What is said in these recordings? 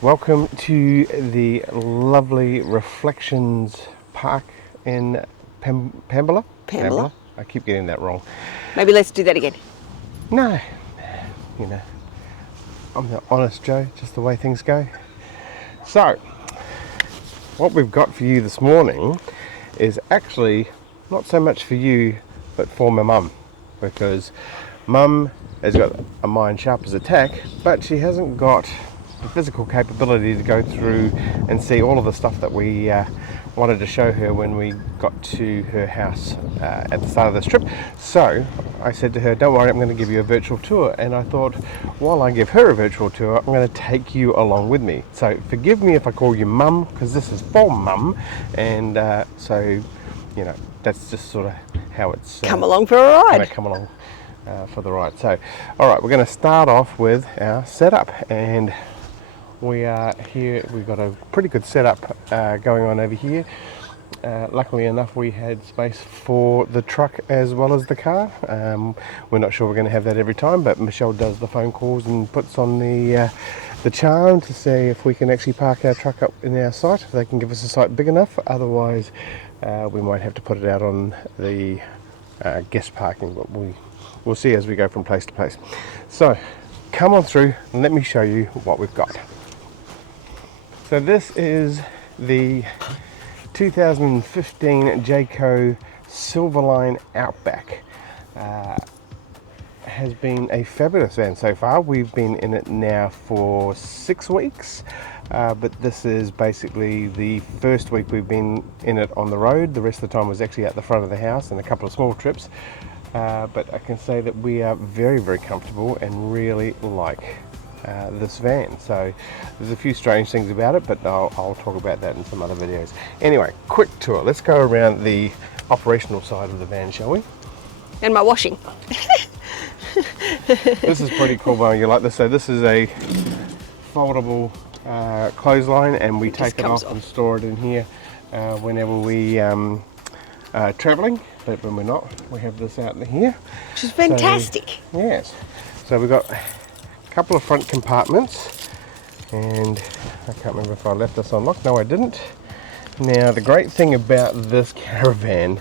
Welcome to the lovely Reflections Park in Pambala. Pambala. I keep getting that wrong. Maybe let's do that again. No, you know, I'm the honest Joe, just the way things go. So, what we've got for you this morning is actually not so much for you, but for my mum, because mum has got a mind sharp as a tack, but she hasn't got the physical capability to go through and see all of the stuff that we wanted to show her when we got to her house at the start of this trip. So I said to her, don't worry, I'm going to give you a virtual tour. And I thought, while I give her a virtual tour, I'm going to take you along with me. So forgive me if I call you mum, because this is for mum. And so, you know, that's just sort of how it's Come along for a ride. come along for the ride. So, all right, we're going to start off with our setup, and we are here. We've got a pretty good setup going on over here. Luckily enough, we had space for the truck as well as the car. We're not sure we're going to have that every time, but Michelle does the phone calls and puts on the charm to see if we can actually park our truck up in our site, if they can give us a site big enough. Otherwise, we might have to put it out on the guest parking, but we'll see as we go from place to place. So come on through and let me show you what we've got. So this is the 2015 Jayco Silverline Outback. Has been a fabulous van so far. We've been in it now for 6 weeks, but this is basically the first week we've been in it on the road. The rest of the time was actually at the front of the house and a couple of small trips. But I can say that we are very, very comfortable and really like this van. So there's a few strange things about it, but I'll talk about that in some other videos. Anyway, quick tour. Let's go around the operational side of the van, shall we? And my washing. This is pretty cool, Bo. You like this? So this is a foldable clothesline, and we take it off and store it in here whenever we traveling. But when we're not, we have this out in here. Which is fantastic. So, yes. So we've got a couple of front compartments, and I can't remember if I left this unlocked. No, I didn't. Now, the great thing about this caravan,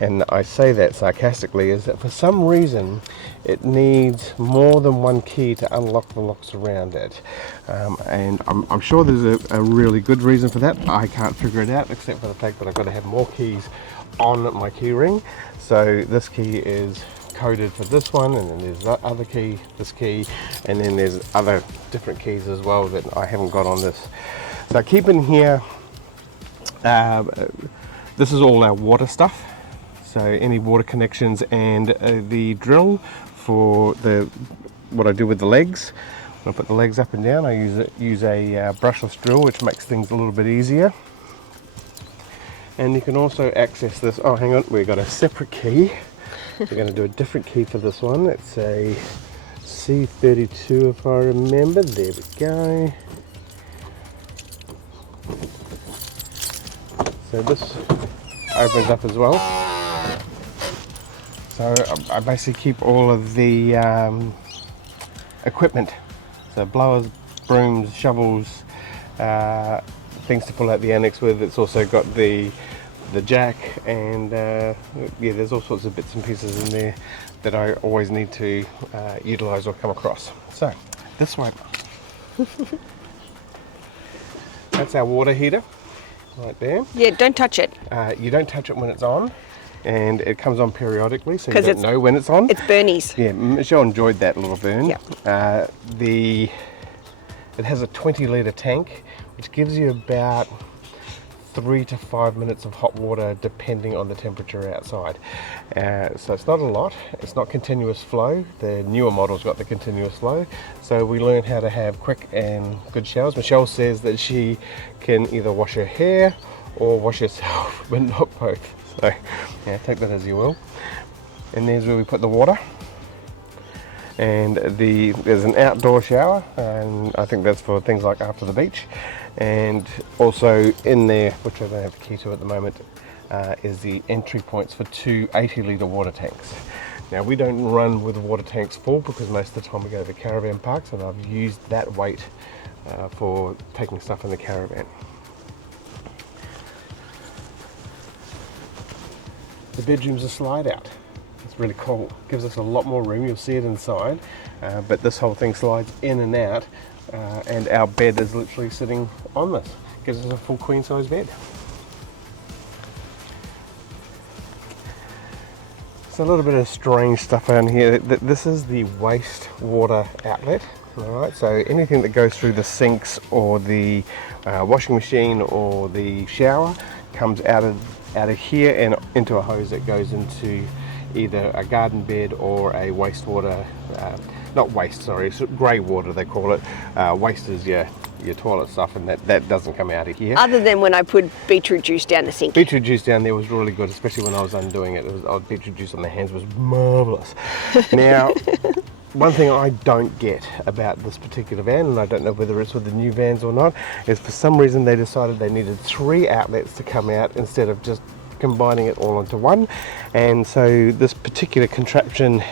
and I say that sarcastically, is that for some reason it needs more than one key to unlock the locks around it. And I'm sure there's a really good reason for that. I can't figure it out, except for the fact that I've got to have more keys on my key ring. So this key is coded for this one, and then there's that other key, this key, and then there's other different keys as well that I haven't got on this. So keep in here, this is all our water stuff. So any water connections and the drill for what I do with the legs. When I put the legs up and down, I use a brushless drill, which makes things a little bit easier. And you can also access this. Oh, hang on, we've got a separate key. We're going to do a different key for this one. It's a C32, if I remember. There we go. So this opens up as well. So I basically keep all of the equipment. So blowers, brooms, shovels, things to pull out the annex with. It's also got the jack, and yeah, there's all sorts of bits and pieces in there that I always need to utilize or come across. So this one, that's our water heater right there. Yeah, don't touch it. You don't touch it when it's on, and it comes on periodically, so you don't know when it's on. It's Bernie's. Yeah, Michelle enjoyed that little burn. Yeah. It has a 20-litre tank, which gives you about 3 to 5 minutes of hot water depending on the temperature outside. So it's not a lot. It's not continuous flow. The newer models got the continuous flow. So we learned how to have quick and good showers. Michelle says that she can either wash her hair or wash herself, but not both. So yeah, take that as you will. And there's where we put the water. And there's an outdoor shower, and I think that's for things like after the beach. And also in there, which I don't have the key to at the moment, is the entry points for 2 80-litre water tanks. Now we don't run with the water tanks full because most of the time we go to the caravan parks, and I've used that weight for taking stuff in the caravan. The bedroom's a slide out. It's really cool. Gives us a lot more room. You'll see it inside, but this whole thing slides in and out, and our bed is literally sitting on this. Gives us a full queen size bed. It's a little bit of strange stuff down here. This is the waste water outlet. Alright, so anything that goes through the sinks or the washing machine or the shower comes out of here and into a hose that goes into either a garden bed or a wastewater, not waste, sorry, it's grey water they call it. Waste is your toilet stuff, and that doesn't come out of here. Other than when I put beetroot juice down the sink. Beetroot juice down there was really good, especially when I was undoing it. Beetroot juice on the hands was marvellous. Now, one thing I don't get about this particular van, and I don't know whether it's with the new vans or not, is for some reason they decided they needed 3 outlets to come out instead of just combining it all into one. And so this particular contraption,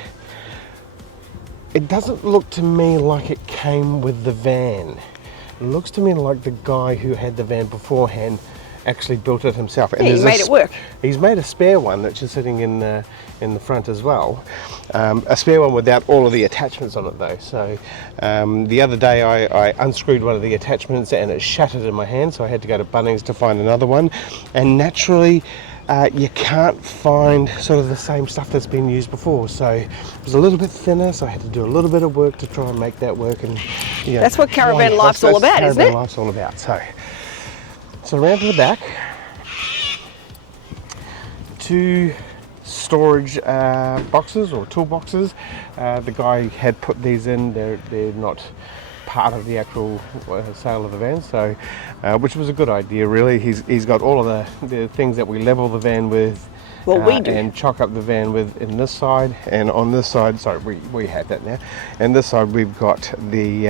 it doesn't look to me like it came with the van. It looks to me like the guy who had the van beforehand actually built it himself. And he made it work. He's made a spare one that's just sitting in the front as well. A spare one without all of the attachments on it though. So the other day I unscrewed one of the attachments and it shattered in my hand, so I had to go to Bunnings to find another one. And naturally, you can't find sort of the same stuff that's been used before, so it was a little bit thinner, so I had to do a little bit of work to try and make that work. And that's what caravan life's all about, isn't it? Caravan life's all about. So around to the back, 2 storage boxes or toolboxes. The guy had put these in. They're not part of the actual sale of the van, so which was a good idea really. He's got all of the things that we level the van with, well, we do, and chock up the van with in this side, and on this side, sorry, we have that now, and this side we've got the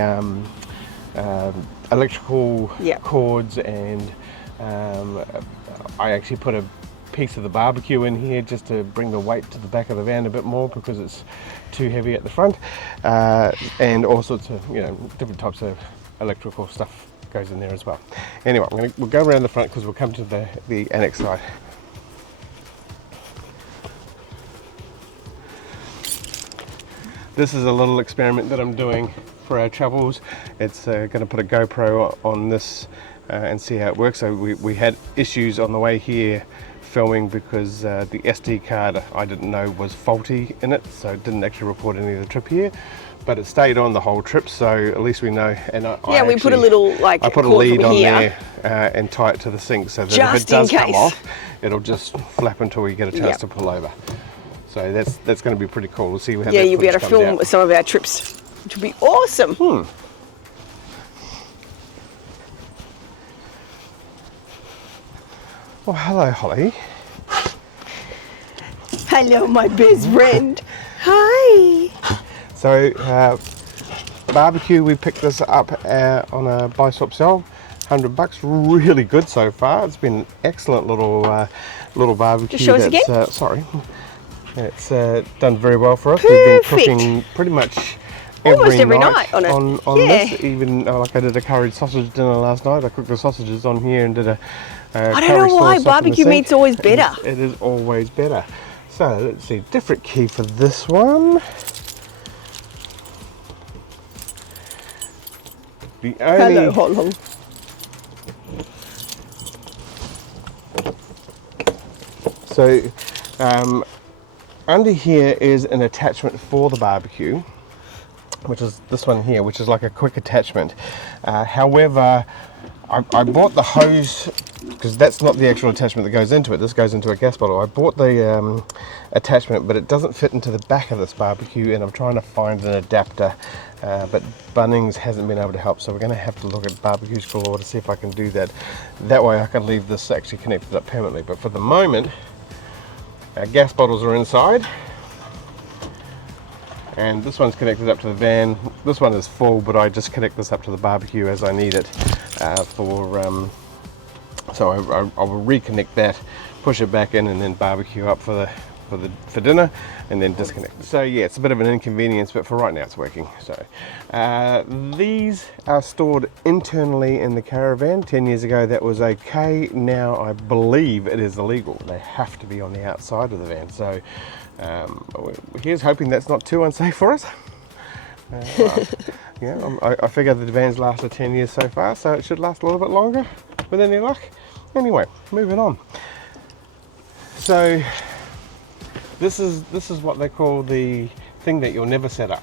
electrical cords, and I actually put a piece of the barbecue in here just to bring the weight to the back of the van a bit more because it's too heavy at the front, and all sorts of different types of electrical stuff goes in there as well. Anyway, we'll go around the front because we'll come to the annex side. This is a little experiment that I'm doing for our travels. It's going to put a GoPro on this and see how it works. So we had issues on the way here filming because the SD card I didn't know was faulty in it, so it didn't actually record any of the trip here, but it stayed on the whole trip, so at least we know. And we put a little I put a lead on there and tie it to the sink so that if it does come off, it'll just flap until we get a chance to pull over. So that's going to be pretty cool. We'll see how that you'll be able to film out. some of our trips, which will be awesome. Well, hello, Holly. Hello, my best friend. Hi. So, barbecue, we picked this up on a buy swap sell, $100, really good so far. It's been an excellent little barbecue. Just show us again. Sorry, it's done very well for us. Perfect. We've been cooking pretty much almost every night on it. On this, even like I did a curried sausage dinner last night. I cooked the sausages on here and did a I don't know why barbecue meat's always better. It is always better. So let's see, different key for this one. Hello, Hollow. So under here is an attachment for the barbecue, which is this one here, which is like a quick attachment. However, I bought the hose because that's not the actual attachment that goes into it. This goes into a gas bottle. I bought the attachment, but it doesn't fit into the back of this barbecue, and I'm trying to find an adapter, but Bunnings hasn't been able to help, so we're going to have to look at Barbecue Galore to see if I can do that. That way I can leave this actually connected up permanently, but for the moment our gas bottles are inside, and this one's connected up to the van. This one is full, but I just connect this up to the barbecue as I need it so I will reconnect that, push it back in, and then barbecue up for for dinner, and then disconnect. So yeah, it's a bit of an inconvenience, but for right now it's working. So these are stored internally in the caravan. 10 years ago that was okay. Now I believe it is illegal. They have to be on the outside of the van. So here's hoping that's not too unsafe for us. I figure the van's lasted 10 years so far, so it should last a little bit longer with any luck. Anyway, moving on. So this is what they call the thing that you'll never set up.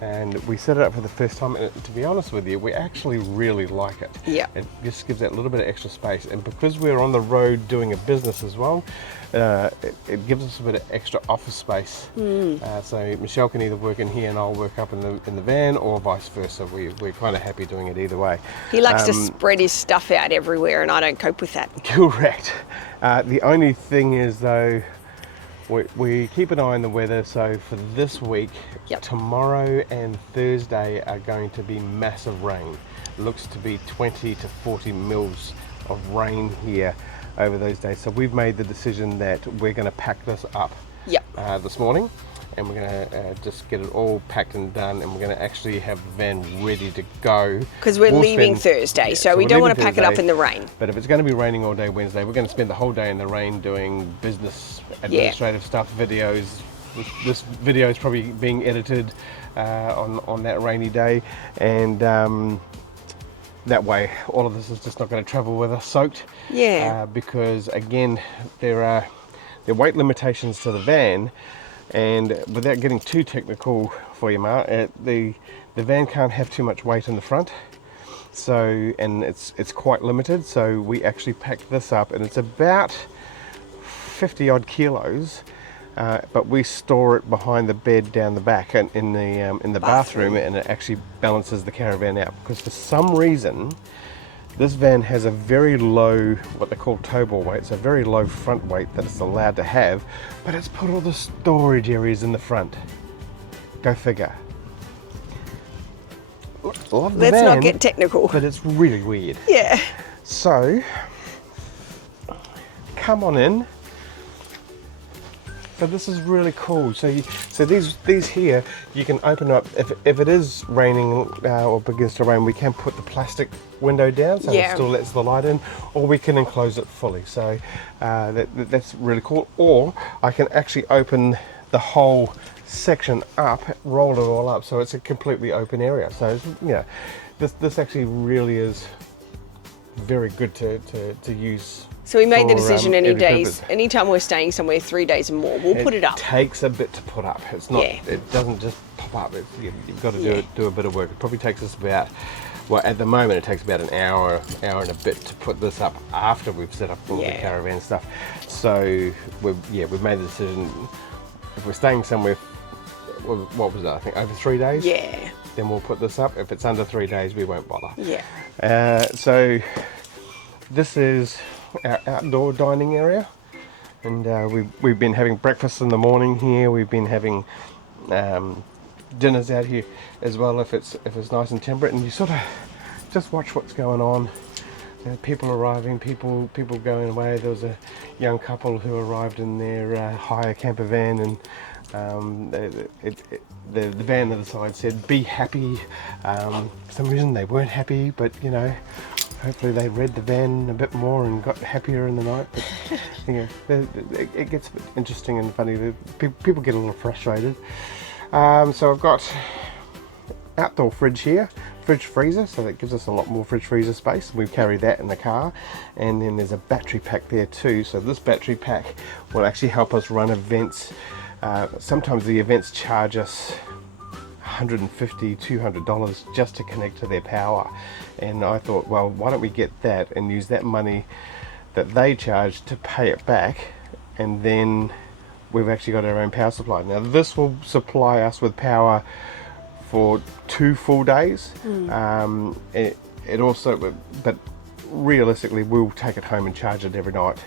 And we set it up for the first time, and to be honest with you, we actually really like it. Yeah. It just gives that little bit of extra space, and because we're on the road doing a business as well, it gives us a bit of extra office space. So Michelle can either work in here and I'll work up in the van, or vice versa. We're kind of happy doing it either way. He likes to spread his stuff out everywhere, and I don't cope with that. Correct. The only thing is though, we keep an eye on the weather, so for this week, tomorrow and Thursday are going to be massive rain. Looks to be 20 to 40 mils of rain here over those days. So we've made the decision that we're going to pack this up this morning, and we're going to just get it all packed and done, and we're going to actually have the van ready to go. Because we're leaving Thursday, so we don't want to pack it up in the rain. But if it's going to be raining all day Wednesday, we're going to spend the whole day in the rain doing business, administrative stuff, videos. This video is probably being edited on that rainy day, and that way all of this is just not going to travel with us soaked. Because again, there are weight limitations to the van. And without getting too technical for you, Mark, the van can't have too much weight in the front, so, and it's quite limited. So we actually packed this up, and it's about 50 odd kilos, but we store it behind the bed down the back and in the bathroom, and it actually balances the caravan out, because for some reason this van has a very low, what they call towable weight, so very low front weight that it's allowed to have, but it's put all the storage areas in the front. Go figure. Love the Let's van, not get technical. but it's really weird. Yeah. So, come on in. So this is really cool. So these here, you can open up, if it is raining or begins to rain, we can put the plastic window down so it still lets the light in, or we can enclose it fully. So that's really cool. Or I can actually open the whole section up, roll it all up, so it's a completely open area. So this actually really is very good to use. So we made the decision anytime we're staying somewhere 3 days or more, we'll put it up. It takes a bit to put up. It's not. It doesn't just pop up. You've got to do a bit of work. It probably takes us about, well, at the moment it takes about an hour and a bit to put this up after we've set up all the caravan stuff. So we've made the decision. If we're staying somewhere, what was that? I think over 3 days. Yeah. Then we'll put this up. If it's under 3 days, we won't bother. Yeah. So this is our outdoor dining area, and we've been having breakfast in the morning here. We've been having dinners out here as well, if it's nice and temperate, and you sort of just watch what's going on. People arriving, people going away. There was a young couple who arrived in their hire camper van, and the van on the side said, "Be happy." For some reason they weren't happy, but hopefully they read the van a bit more and got happier in the night. But it gets a bit interesting and funny. People get a little frustrated. So I've got outdoor fridge here, fridge freezer, so that gives us a lot more fridge freezer space. We carry that in the car, and then there's a battery pack there too. So this battery pack will actually help us run events. Sometimes the events charge us $150, $200 just to connect to their power, and I thought, well, why don't we get that and use that money that they charge to pay it back, and then we've actually got our own power supply. Now this will supply us with power for 2 full days. It also, but realistically we'll take it home and charge it every night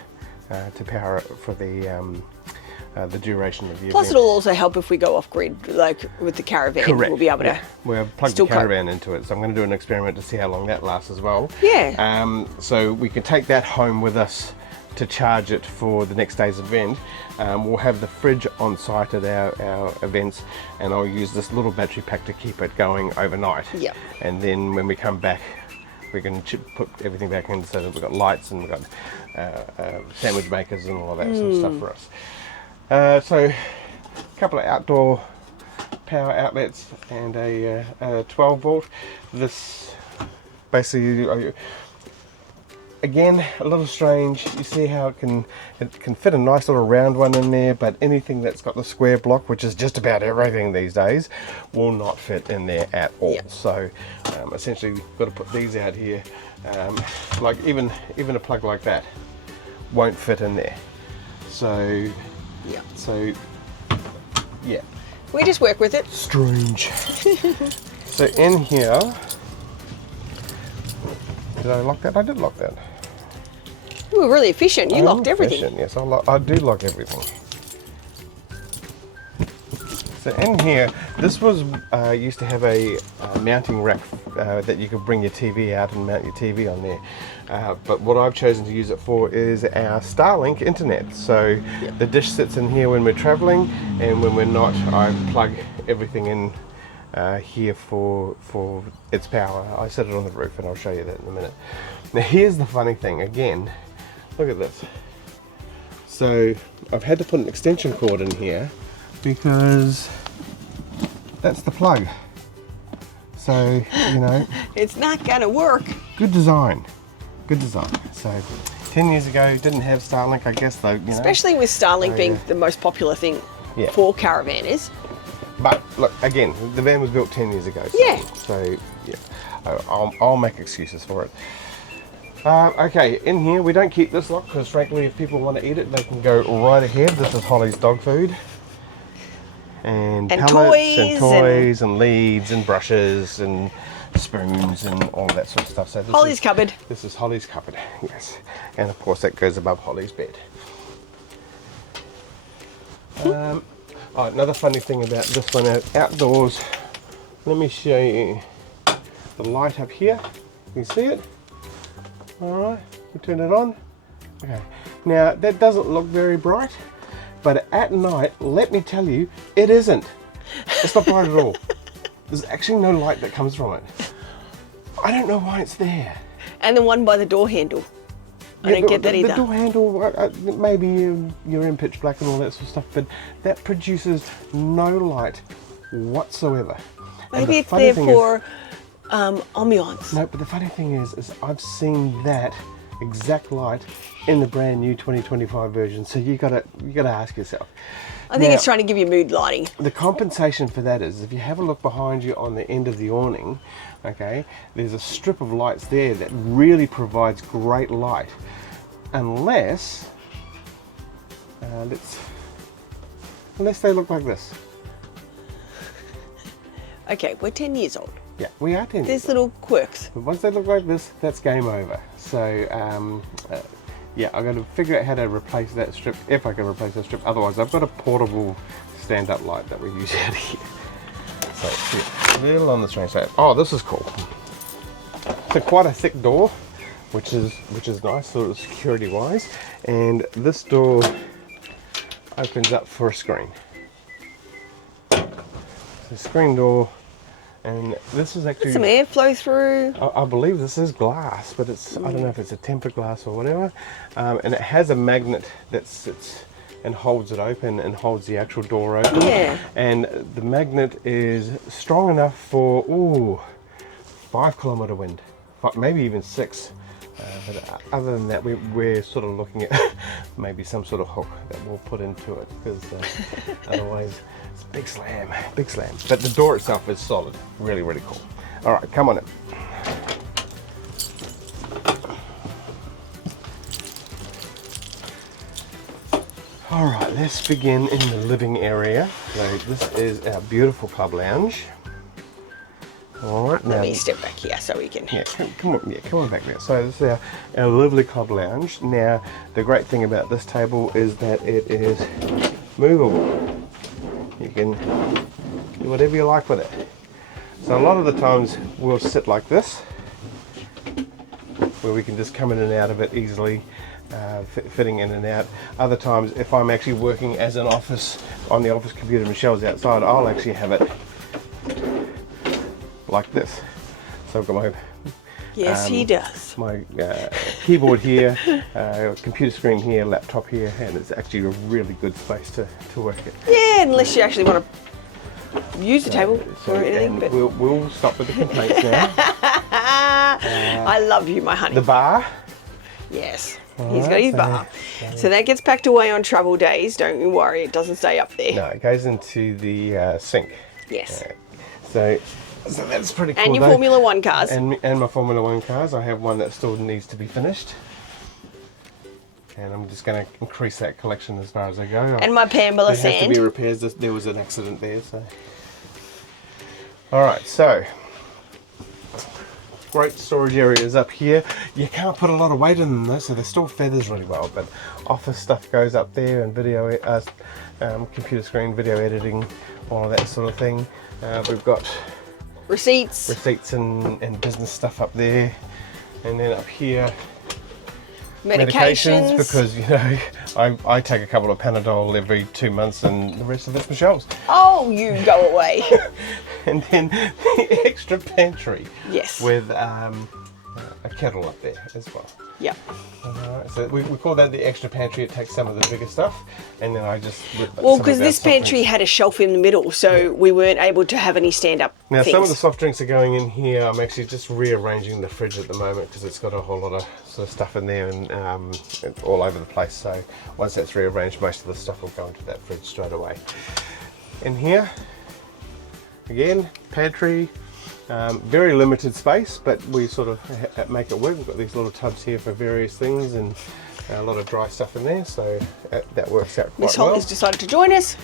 to power it for the duration of the event. Plus it'll also help if we go off grid, like with the caravan. Correct. We'll be able to we'll plug the caravan into it, so I'm going to do an experiment to see how long that lasts as well. Yeah. So we can take that home with us to charge it for the next day's event. We'll have the fridge on site at our events, and I'll use this little battery pack to keep it going overnight. Yep. And then when we come back, we can put everything back in, so that we've got lights and we've got sandwich makers and all of that sort of stuff for us. So a couple of outdoor power outlets and a 12 volt. This basically, again, a little strange. You see how it can fit a nice little round one in there, but anything that's got the square block, which is just about everything these days, will not fit in there at all. Yep. So essentially we've got to put these out here. Like even a plug like that won't fit in there. So yeah. So yeah. We just work with it. Strange. So in here, did I lock that? I did lock that. You were really efficient. You locked everything. Yes, I do lock everything. So in here, this was used to have a mounting rack that you could bring your TV out and mount your TV on there. But what I've chosen to use it for is our Starlink internet. So yep. The dish sits in here when we're traveling, and when we're not, I plug everything in here for its power. I set it on the roof, and I'll show you that in a minute. Now here's the funny thing again. Look at this. So I've had to put an extension cord in here because that's the plug. So, you know, it's not gonna work. Good design. Good design. So 10 years ago, didn't have Starlink, I guess, though, you know. Especially with Starlink being the most popular thing for caravanners. But look, again, the van was built 10 years ago. So yeah, I'll make excuses for it. Okay, in here we don't keep this locked because frankly, if people want to eat it, they can go right ahead. This is Holly's dog food. And pellets toys and leads and brushes and spoons and all that sort of stuff. So this Holly's cupboard. This is Holly's cupboard, yes. And of course that goes above Holly's bed. Another funny thing about this one, outdoors, let me show you the light up here. You see it? Alright, we turn it on. Okay, now that doesn't look very bright, but at night, let me tell you, it isn't. It's not bright at all. There's actually no light that comes from it. I don't know why it's there. And the one by the door handle. I don't get that either. The door handle, maybe you're in pitch black and all that sort of stuff, but that produces no light whatsoever. Maybe it's there for ambiance. No, but the funny thing is I've seen that exact light in the brand new 2025 version. So you gotta ask yourself. I think it's trying to give you mood lighting. The compensation for that is if you have a look behind you on the end of the awning, okay, there's a strip of lights there that really provides great light, unless unless they look like this. Okay, we're 10 years old. Yeah, we are 10 years There's little quirks. But once they look like this, that's game over. So yeah, I've got to figure out how to replace that strip, if I can replace that strip. Otherwise, I've got a portable stand-up light that we use out here. So yeah, a little on the strange side. Oh, this is cool. It's quite a thick door, which is nice, sort of security-wise. And this door opens up for a screen. It's a screen door. And this is actually some airflow through. I believe this is glass, but it's I don't know if it's a tempered glass or whatever. And it has a magnet that sits and holds it open and holds the actual door open. Yeah. And the magnet is strong enough for 5 kilometer wind, maybe even 6. But other than that, we're sort of looking at maybe some sort of hook that we'll put into it, because otherwise it's a big slam. But the door itself is solid, really, really cool. All right, come on in. All right, let's begin in the living area. So this is our beautiful club lounge. All right, let me step back here so we can. Yeah, come on back there. So this is our lovely club lounge. Now, the great thing about this table is that it is movable. You can do whatever you like with it. So a lot of the times we'll sit like this, where we can just come in and out of it easily. fitting in and out. Other times, if I'm actually working as an office on the office computer, Michelle's outside, I'll actually have it like this. So I've got my he does. My keyboard here, computer screen here, laptop here, and it's actually a really good space to work at. Yeah, unless you actually want to use the table or anything. But we'll stop with the complaints now. I love you, my honey. The bar. Yes, he's got his bar. So that gets packed away on travel days. Don't you worry, it doesn't stay up there. No, it goes into the sink. Yes. So that's pretty cool. And your Formula One cars. And my Formula One cars. I have one that still needs to be finished. And I'm just going to increase that collection as far as I go. And my Pambula sand. There has to be repairs. There was an accident there, so. All right, so great storage areas up here. You can't put a lot of weight in them though, so they still feathers really well. But office stuff goes up there, and video, computer screen, video editing, all of that sort of thing. We've got receipts and business stuff up there, and then up here medications, because I take a couple of Panadol every 2 months, and the rest of it's Michelle's. Oh, you go away. And then the extra pantry. Yes. With a kettle up there as well. Yep. So we call that the extra pantry. It takes some of the bigger stuff, and then I just... Well, because this pantry had a shelf in the middle, so we weren't able to have any stand-up Now, things. some of the soft drinks are going in here. I'm actually just rearranging the fridge at the moment because it's got a whole lot of sort of stuff in there and it's all over the place. So once that's rearranged, most of the stuff will go into that fridge straight away. In here, again, pantry. Very limited space, but we sort of make it work. We've got these little tubs here for various things and a lot of dry stuff in there, so that works out quite well. Miss Holt has decided to join us.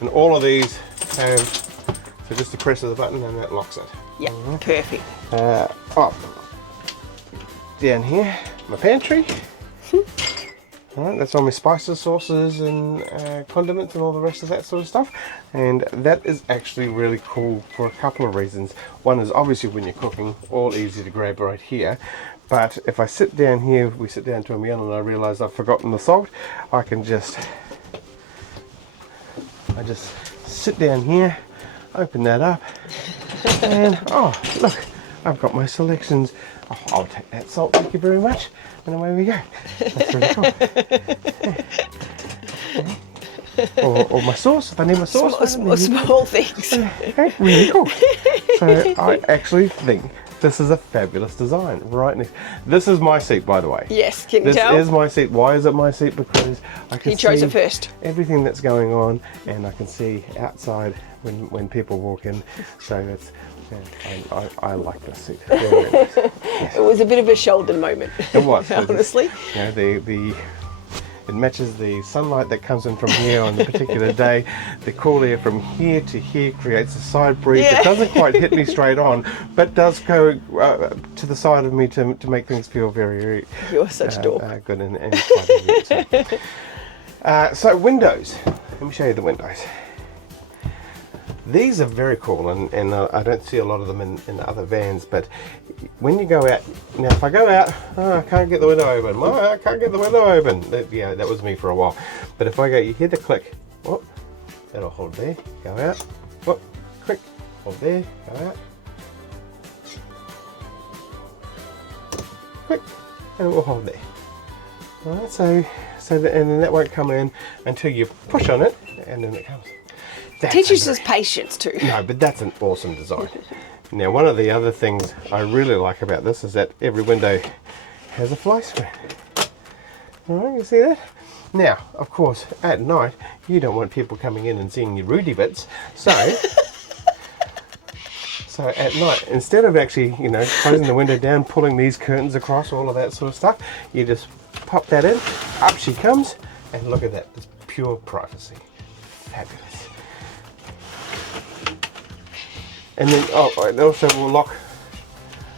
And all of these have, so just the press of the button and that locks it. Yeah, perfect. Down here, my pantry. Alright, that's all my spices, sauces and condiments and all the rest of that sort of stuff. And that is actually really cool for a couple of reasons. One is obviously when you're cooking, all easy to grab right here. But if I sit down here, we sit down to a meal and I realise I've forgotten the salt, I just sit down here, open that up, and oh look, I've got my selections. Oh, I'll take that salt, thank you very much. And away we go. That's really cool. Or my sauce, if I need my sauce. Small things. Okay, really cool. So I actually think this is a fabulous design. Right next. This is my seat, by the way. Yes, can you tell? This is my seat. Why is it my seat? Because I can He chose see it first. everything that's going on, and I can see outside when people walk in. So it's. Yeah, I like this seat. Very nice. Yes. It was a bit of a Sheldon moment. It was. Honestly. It matches the sunlight that comes in from here on the particular day. The cool air from here to here creates a side breeze that doesn't quite hit me straight on, but does go to the side of me to make things feel very, very You're such a dork. good and exciting. So windows. Let me show you the windows. These are very cool, and I don't see a lot of them in other vans, but when you go out, now if I go out, I can't get the window open, I can't get the window open. That was me for a while. But if I go, you hear the click, whoop, that'll hold there, go out, whoop, click, hold there, go out, click, and it will hold there. Alright, so and then that won't come in until you push on it, and then it comes. Teaches us patience too. No, but that's an awesome design. Now, one of the other things I really like about this is that every window has a fly screen. Alright, you see that? Now, of course, at night, you don't want people coming in and seeing your Rudy bits, so at night, instead of actually, closing the window down, pulling these curtains across, all of that sort of stuff, you just pop that in, up she comes, and look at that, it's pure privacy. Fabulous. And then, it also will lock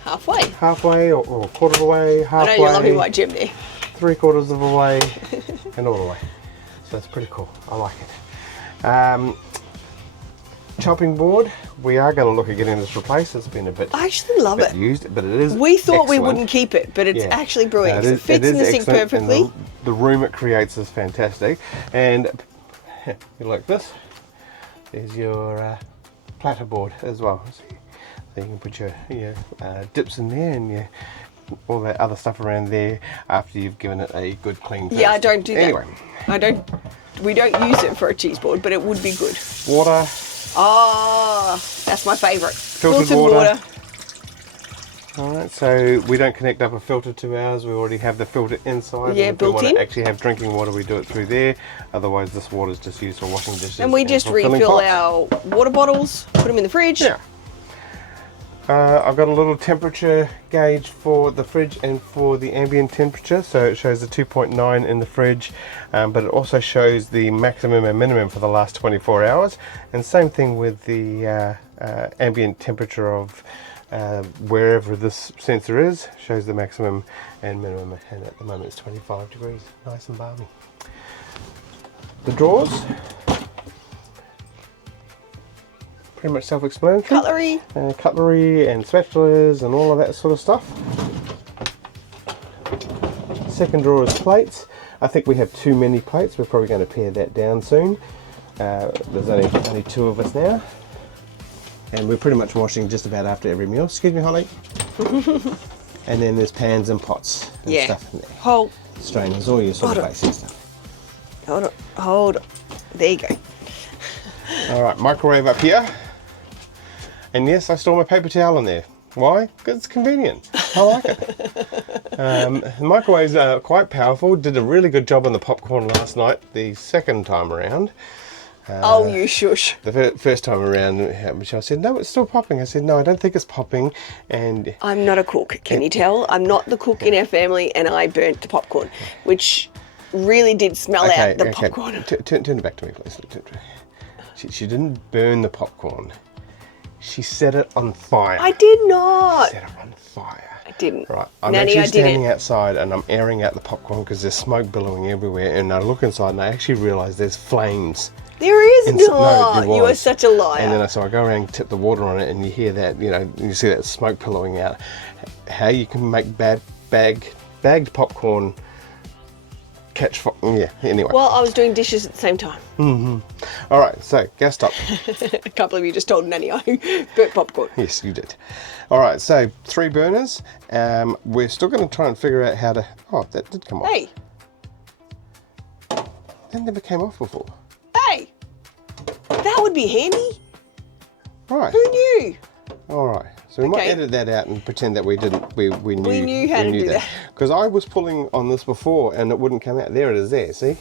halfway or a quarter of the way, halfway. I know you love your white gym there. 3/4 of the way, and all the way. So that's pretty cool. I like it. chopping board. We are going to look at getting this replaced. It's been a bit, I actually love it. used, but it is We thought we excellent. wouldn't keep it, but it's Yeah. actually brilliant. No, It fits in the sink excellent, and perfectly. the room it creates is fantastic. And you like this? There's your platter board as well. So you can put your dips in there and all that other stuff around there after you've given it a good clean first. Yeah, I don't do that. Anyway. We don't use it for a cheese board, but it would be good. Water. Oh, that's my favourite. Filtered water. Alright, so we don't connect up a filter to ours. We already have the filter inside. Yeah, and if built we want in. to actually have drinking water, we do it through there. Otherwise, this water is just used for washing dishes. And we just for filling refill pots. our water bottles, put them in the fridge. Yeah. I've got a little temperature gauge for the fridge and for the ambient temperature, so it shows the 2.9 in the fridge, but it also shows the maximum and minimum for the last 24 hours, and same thing with the ambient temperature of wherever this sensor is, shows the maximum and minimum, and at the moment it's 25 degrees, nice and balmy. The drawers, pretty much self-explanatory. Cutlery and spatulas and all of that sort of stuff. Second drawer is plates. I think we have too many plates. We're probably going to pare that down soon. There's only two of us now. And we're pretty much washing just about after every meal. Excuse me, Holly. And then there's pans and pots and stuff in there. Strainers, all your sort of basic stuff. Hold on. There you go. Alright, microwave up here. And yes, I store my paper towel in there. Why? Because it's convenient. I like it. The microwaves are quite powerful. Did a really good job on the popcorn last night, the second time around. Oh, you shush. The first time around, Michelle said, no, it's still popping. I said, no, I don't think it's popping. And I'm not a cook, can you tell? I'm not the cook in our family, and I burnt the popcorn, which really did smell out the popcorn. Turn it back to me, please. She didn't burn the popcorn. She set it on fire. I did not. Set it on fire. I didn't. Right, I'm Nanny, actually I standing didn't. outside and I'm airing out the popcorn because there's smoke billowing everywhere, and I look inside and I actually realise there's flames. There is No, not. there You are was. such a liar. And then I go around and tip the water on it, and you hear that, you see that smoke billowing out. How you can make bagged popcorn catch fire. Yeah, anyway. Well, I was doing dishes at the same time. All right, so gas top. I can't believe you just told Nanny I burnt popcorn. Yes, you did. All right, so 3 burners. We're still going to try and figure out how to. Oh, that did come off. Hey, That never came off before. hey, that would be handy. Right. Who knew? All right. So we might Okay. edit that out and pretend that we didn't. We knew. knew how to do that. Because I was pulling on this before and it wouldn't come out. There it is. There. See.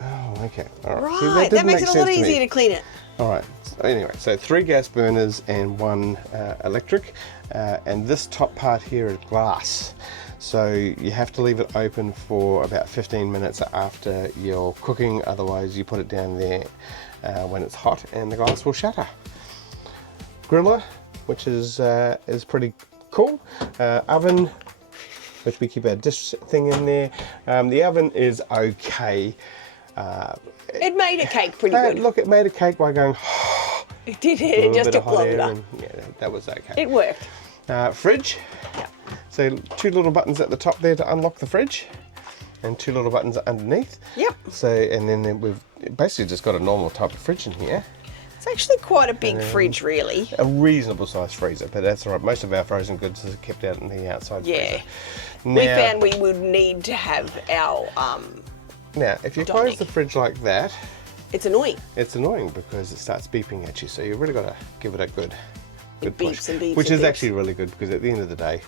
Oh, okay. All right. See, Right, that didn't makes make it a lot sense me. easier to clean it. All right. So anyway, so 3 gas burners and 1 electric, and this top part here is glass. So you have to leave it open for about 15 minutes after you're cooking. Otherwise, you put it down there when it's hot, and the glass will shatter. Griller, which is pretty cool. Oven, which we keep our dish thing in there. The oven is okay. It made a cake pretty good. Look, it made a cake by going. It did. A It little just bit of took hot air longer. and, yeah, that was okay. It worked. Fridge. Yeah. So 2 little buttons at the top there to unlock the fridge, and 2 little buttons underneath. Yep. So and then we've basically just got a normal type of fridge in here, It's actually quite a big fridge, really. a reasonable sized freezer, but that's all right. Most of our frozen goods are kept out in the outside Yeah. freezer. We Now, found we would need to have our. now if you dining. close the fridge like that, It's annoying. it's annoying because it starts beeping at you. So you've really got to give it a good It push, beeps and beeps which and is beeps. actually really good because at the end of the day,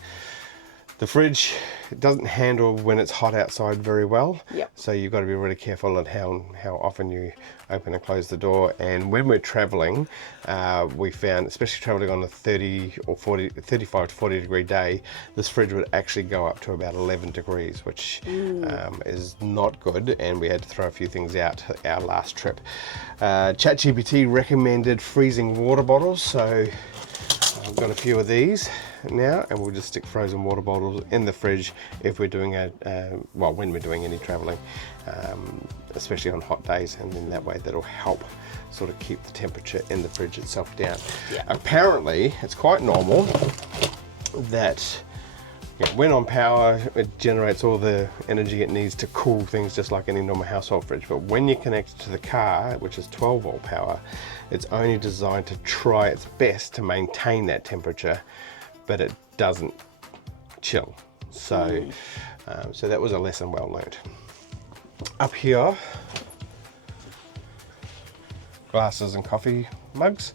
the fridge doesn't handle when it's hot outside very well. Yep. So you've got to be really careful on how often you open and close the door. And when we're traveling, we found, especially traveling on a 35 to 40 degree day, this fridge would actually go up to about 11 degrees, which is not good. And we had to throw a few things out our last trip. ChatGPT recommended freezing water bottles. So I've got a few of these now, and we'll just stick frozen water bottles in the fridge if we're doing when we're doing any traveling, especially on hot days, and then that way that'll help sort of keep the temperature in the fridge itself down. Yeah. Apparently, it's quite normal that when on power, it generates all the energy it needs to cool things just like any normal household fridge. But when you connect it to the car, which is 12 volt power, it's only designed to try its best to maintain that temperature, but it doesn't chill. So, so that was a lesson well learned. Up here, glasses and coffee mugs.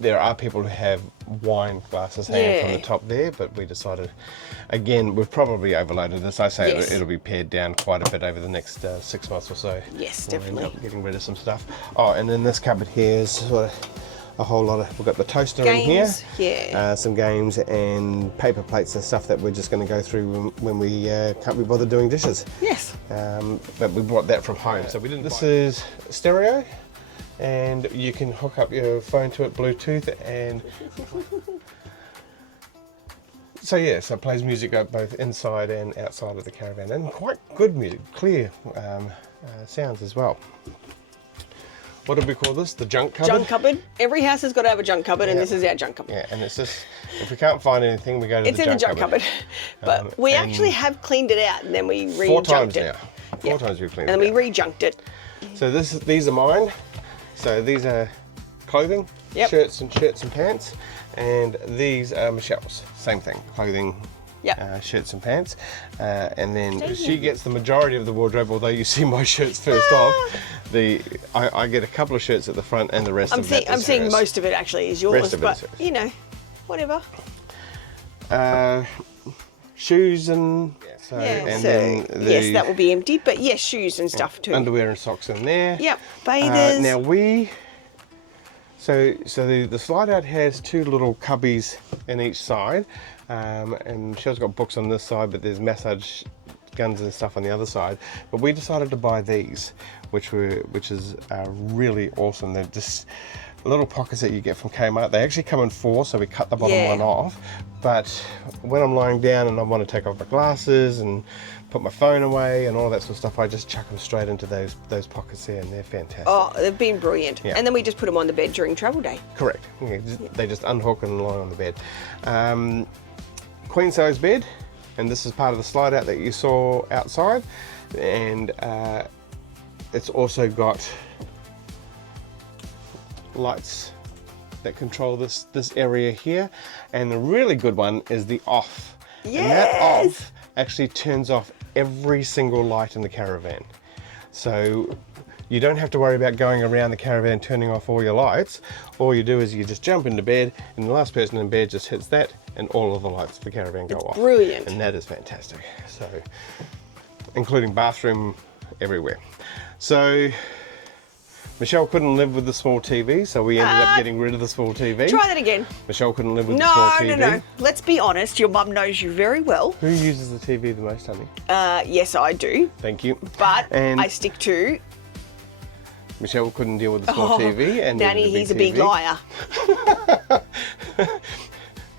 There are people who have wine glasses hanging from the top there, but we decided, again, we've probably overloaded this. I say it'll be pared down quite a bit over the next 6 months or so. Yes, We'll definitely. end up getting rid of some stuff. Oh, and then this cupboard here is sort of a whole lot of, we've got the toaster in here. Games, some games and paper plates and stuff that we're just going to go through when we can't be bothered doing dishes. Yes. But we brought that from home, so we didn't. This is stereo, and you can hook up your phone to it, Bluetooth, and so yeah, so it plays music both inside and outside of the caravan, and quite good music, clear sounds as well. What did we call this? The junk cupboard? Junk cupboard. Every house has got to have a junk cupboard, and this is our junk cupboard. Yeah, and it's just, if we can't find anything, we go to It's in the junk cupboard. But we actually have cleaned it out, and then we re-junked 4 times it. now. 4 times we've cleaned And it then we out. re-junked it. So these are mine. So these are clothing, shirts and pants, and these are Michelle's. Same thing, clothing, shirts and pants, and then she gets the majority of the wardrobe. Although you see my shirts first off, I get a couple of shirts at the front, and the rest of that is I'm seeing hers. most of it actually is yours, Rest of it but is hers. you know, whatever. Shoes and then yes, that will be empty. But yes, shoes and stuff too. Underwear and socks in there. Yep, bathers. Now the slide out has 2 little cubbies in each side, and Michelle's got books on this side, but there's massage guns and stuff on the other side. But we decided to buy these, which is really awesome. They're just little pockets that you get from Kmart. They actually come in 4, so we cut the bottom one off. But when I'm lying down and I want to take off my glasses and put my phone away and all that sort of stuff, I just chuck them straight into those pockets there, and they're fantastic. Oh, they've been brilliant. Yeah. And then we just put them on the bed during travel day. Correct. Yeah, they just unhook and lie on the bed. Queen size bed, and this is part of the slide out that you saw outside, and it's also got lights that control this area here, and the really good one is the off. Yes. And that off actually turns off every single light in the caravan, so you don't have to worry about going around the caravan turning off all your lights. All you do is you just jump into bed, and the last person in bed just hits that, and all of the lights of the caravan go off. Brilliant. And that is fantastic. So, including bathroom everywhere. So Michelle couldn't live with the small TV, so we ended up getting rid of the small TV. Try that again. Michelle couldn't live with the small TV. No. Let's be honest. Your mum knows you very well. Who uses the TV the most, honey? Yes, I do. Thank you. But And I stick to Michelle couldn't deal with the small TV, and Nanny, he's a big TV. liar.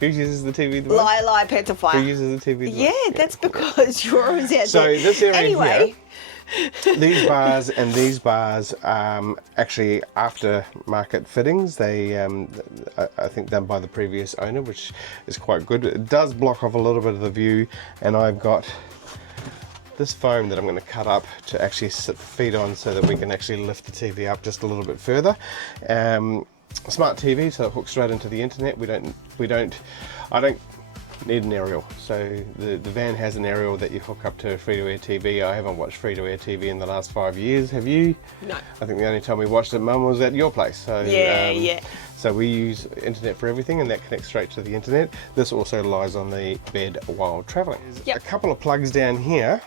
Who uses the TV the most? Lie, petrifier. Who uses the TV the most? Yeah, that's because you're always out So there. this area anyway, here, these bars and these bars, actually aftermarket fittings. They, I think, done by the previous owner, which is quite good. It does block off a little bit of the view, and I've got this foam that I'm going to cut up to actually sit the feet on, so that we can actually lift the TV up just a little bit further. Smart TV, so it hooks straight into the internet. I don't need an aerial. So the van has an aerial that you hook up to a free-to-air TV. I haven't watched free-to-air TV in the last 5 years. Have you? No. I think the only time we watched it, Mum, was at your place. So Yeah. So we use internet for everything, and that connects straight to the internet. This also lies on the bed while traveling. Yep. A couple of plugs down here.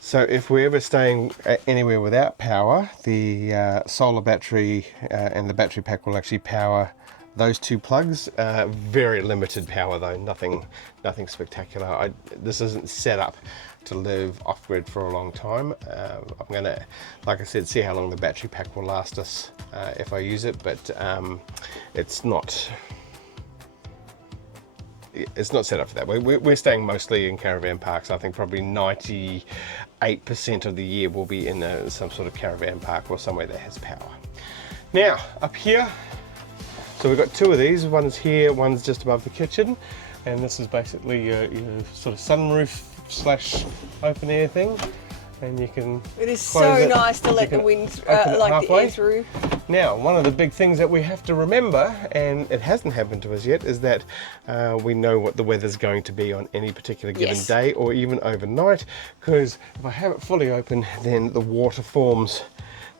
So if we're ever staying anywhere without power, the solar battery and the battery pack will actually power those two plugs. Very limited power though, nothing spectacular. This isn't set up to live off-grid for a long time. I'm gonna, like I said, see how long the battery pack will last us if I use it, but it's not set up for that. We're staying mostly in caravan parks. I think probably 98% of the year will be in some sort of caravan park or somewhere that has power. Now, up here, so we've got two of these. One's here, one's just above the kitchen, and this is basically your sort of sunroof / open air thing, and you can It is so nice to let the wind, like the air through. Now, one of the big things that we have to remember, and it hasn't happened to us yet, is that we know what the weather's going to be on any particular given day or even overnight, because if I have it fully open, then the water forms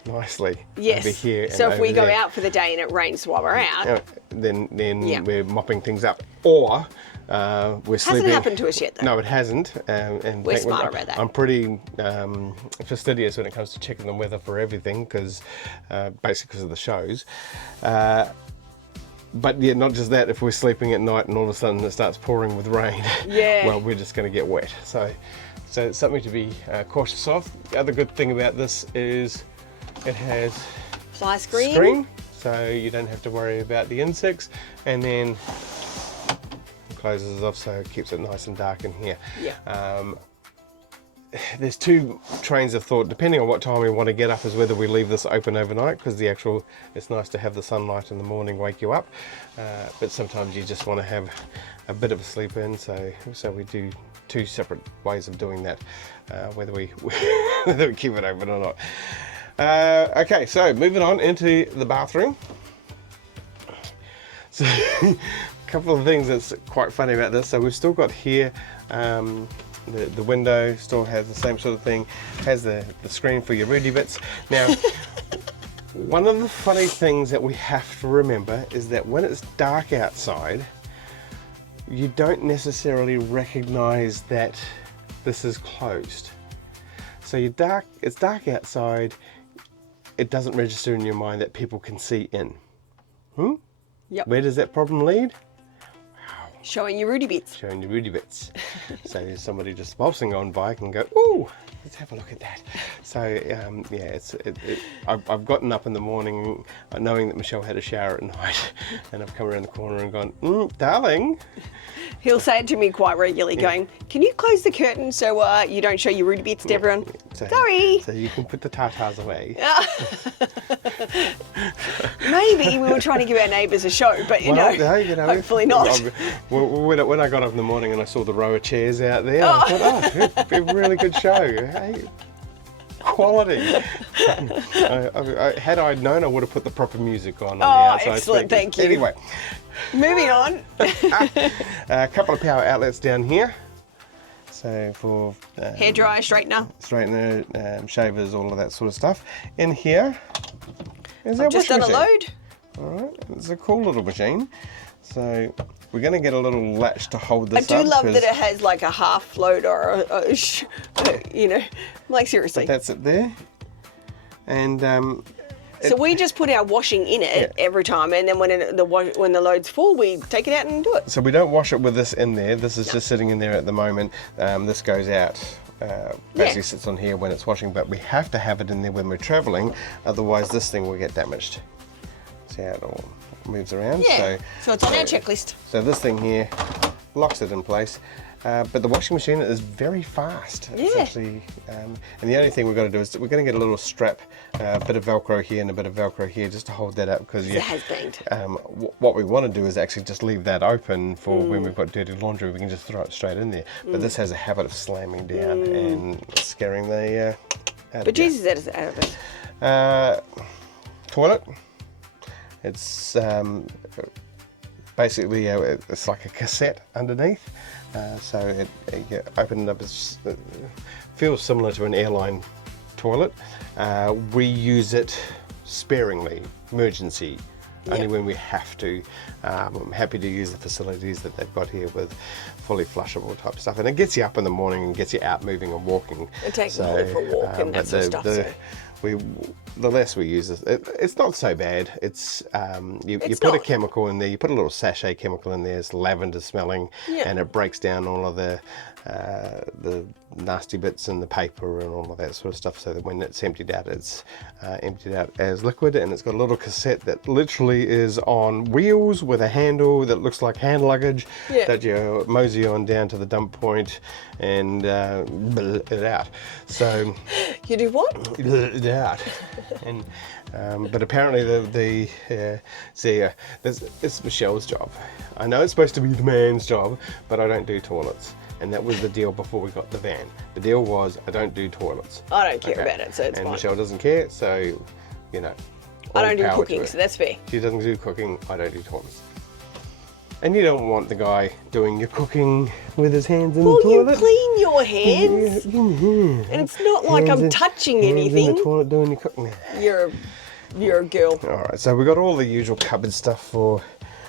nicely over here. So and if we over go there. out for the day and it rains while we're out, then we're mopping things up, or we're sleeping. Hasn't happened to us yet though. No, it hasn't. And We're smart about that. I'm pretty fastidious when it comes to checking the weather for everything, because basically because of the shows. But yeah, not just that. If we're sleeping at night and all of a sudden it starts pouring with rain, well, we're just going to get wet. So it's something to be cautious of. The other good thing about this is it has fly screen, so you don't have to worry about the insects, and then closes off so it keeps it nice and dark in here. There's two trains of thought depending on what time we want to get up, is whether we leave this open overnight, because it's nice to have the sunlight in the morning wake you up, but sometimes you just want to have a bit of a sleep in, so we do two separate ways of doing that, whether we keep it open or not. Okay, so moving on into the bathroom. So a couple of things that's quite funny about this. So we've still got here the window still has the same sort of thing, has the screen for your Rudy bits. Now, one of the funny things that we have to remember is that when it's dark outside, you don't necessarily recognize that this is closed. So it's dark outside, it doesn't register in your mind that people can see in. Yep. Where does that problem lead? Showing your Rudy bits. Showing your Rudy bits. So somebody just waltzing on by can go, ooh, let's have a look at that. So I've gotten up in the morning knowing that Michelle had a shower at night, and I've come around the corner and gone, darling. He'll say it to me quite regularly, going, can you close the curtain so you don't show your Rudy bits to everyone? Sorry. So you can put the tartars away. Maybe we were trying to give our neighbours a show, but hopefully not. When I got up in the morning and I saw the row of chairs out there, I thought, it'd be a really good show. Hey, quality. Had I known, I would have put the proper music on the outside. Excellent, thank you. Anyway. Moving on. A couple of power outlets down here. So for hairdryer, straightener, shavers, all of that sort of stuff. In here is our just washing done a machine. load. All right, it's a cool little machine. So we're going to get a little latch to hold this I up. do love that it has like a half load or like seriously. That's it there. And so we just put our washing in it every time, and then when the load's full, we take it out and do it. So we don't wash it with this in there. This is just sitting in there at the moment. This goes out. Basically sits on here when it's washing, but we have to have it in there when we're traveling, otherwise this thing will get damaged. See how it all moves around? So it's on our checklist. So this thing here locks it in place. But the washing machine is very fast. It's actually, and the only thing we've got to do is we're going to get a little strap, a bit of Velcro here and a bit of Velcro here just to hold that up, because it has banged. What we want to do is actually just leave that open for when we've got dirty laundry. We can just throw it straight in there. But this has a habit of slamming down and scaring the out But Jesus, that is out of it. Toilet. It's basically it's like a cassette underneath. So you open it up, it feels similar to an airline toilet. We use it sparingly, emergency, only when we have to. I'm happy to use the facilities that they've got here with fully flushable type stuff, and it gets you up in the morning and gets you out moving and walking. It takes me for a walk and that sort of stuff. the less we use this, it's not so bad. It's you put a chemical in there, you put a little sachet chemical in there, it's lavender smelling, and it breaks down all of the nasty bits in the paper and all of that sort of stuff, so that when it's emptied out, it's emptied out as liquid. And it's got a little cassette that literally is on wheels with a handle that looks like hand luggage, that you mosey on down to the dump point and it out. So you do what? It out. And but apparently it's Michelle's job. I know it's supposed to be the man's job, but I don't do toilets. And that was the deal before we got the van. The deal was, I don't do toilets. I don't care about it, so it's fine. And fine. Michelle doesn't care, so, you know. I don't do cooking, so that's fair. She doesn't do cooking, I don't do toilets. And you don't want the guy doing your cooking with his hands in the toilet. Well, you clean your hands. And it's not like I'm touching anything. In the toilet doing your cooking. You're a girl. All right, so we got all the usual cupboard stuff for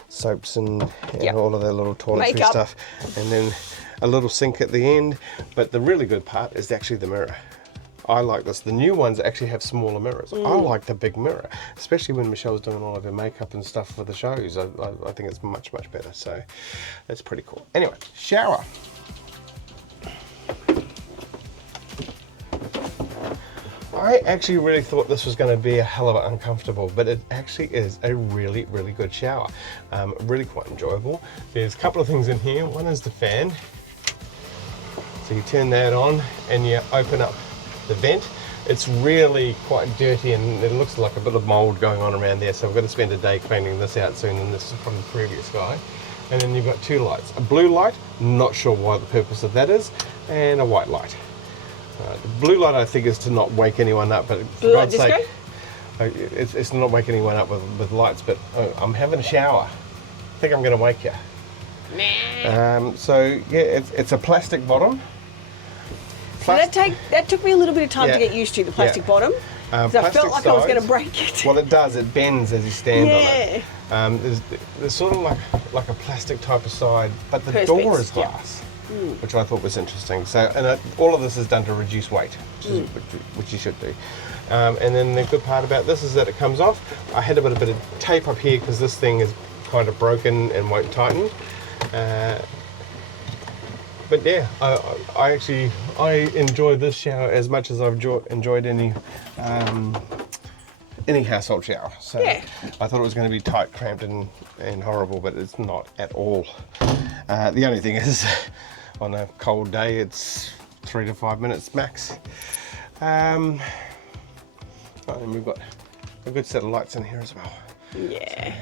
soaps and all of the little toiletry stuff. And then a little sink at the end, but the really good part is actually the mirror. I like this. The new ones actually have smaller mirrors. I like the big mirror, especially when Michelle's doing all of her makeup and stuff for the shows. I think it's much better, so that's pretty cool. Anyway, shower. I actually really thought this was going to be a hell of a uncomfortable, but it actually is a really good shower. Really quite enjoyable. There's a couple of things in here. One is the fan. So you turn that on and you open up the vent. It's really quite dirty and it looks like a bit of mold going on around there, so we've got to spend a day cleaning this out soon, and this is from the previous guy. And then you've got two lights. A blue light, not sure what the purpose of that is, and a white light. The blue light I think is to not wake anyone up, but for God's sake, it's to not wake anyone up with lights, but I'm having a shower. I think I'm going to wake you. Nah. So yeah, it's a plastic bottom. That took me a little bit of time to get used to, the plastic bottom. Because I felt like I was going to break it. Well, it does. It bends as you stand on it. There's sort of like a plastic type of side, but the door is glass, which I thought was interesting. So, and all of this is done to reduce weight, which you should do. And then the good part about this is that it comes off. I had a bit of tape up here because this thing is kind of broken and won't tighten. But yeah, I enjoy this shower as much as I've enjoyed any household shower. So I thought it was going to be tight, cramped, and horrible, but it's not at all. The only thing is, on a cold day, it's 3 to 5 minutes max. And we've got a good set of lights in here as well. Yeah. So,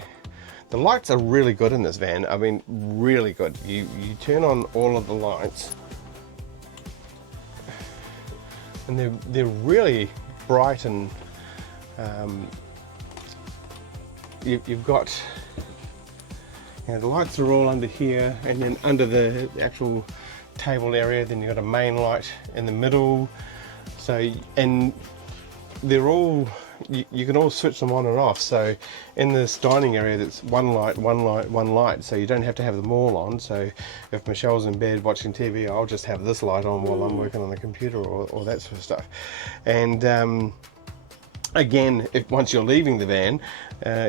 the lights are really good in this van. I mean, really good. You turn on all of the lights, and they're really bright, and you've got, the lights are all under here, and then under the actual table area, then you've got a main light in the middle. So, and they're all, you can all switch them on and off. So in this dining area, that's one light, so you don't have to have them all on. So if Michelle's in bed watching TV, I'll just have this light on while I'm working on the computer, or that sort of stuff. And again, once you're leaving the van,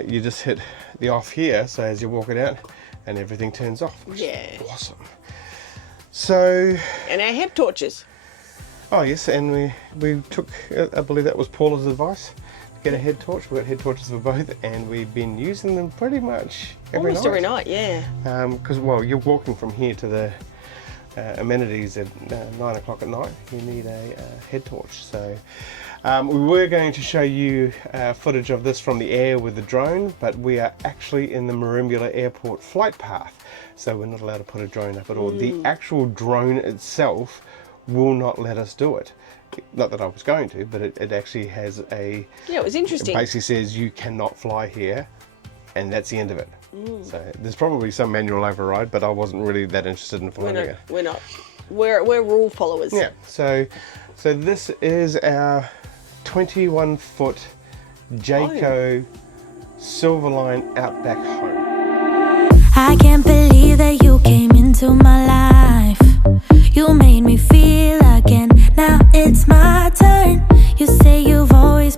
you just hit the off here, so as you walk it out, and everything turns off, which is awesome. So, and our head torches. Oh yes, and we took, I believe that was Paula's advice, get a head torch. We've got head torches for both, and we've been using them pretty much almost every night, yeah. Because, well, you're walking from here to the amenities at 9 o'clock at night. You need a head torch. So we were going to show you footage of this from the air with the drone, but we are actually in the Merimbula Airport flight path, so we're not allowed to put a drone up at all. The actual drone itself will not let us do it. Not that I was going to, but it actually has a... Yeah, it was interesting. It basically says you cannot fly here, and that's the end of it. So there's probably some manual override, but I wasn't really that interested in flying it. We're not. We're rule followers. Yeah, so this is our 21-foot Jayco Silverline Outback home. I can't believe that you came into my life. You made me feel again. Now it's my turn. You say you've always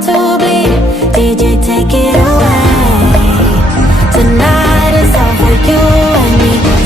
start to bleed. DJ, take it away. Tonight is all for you and me.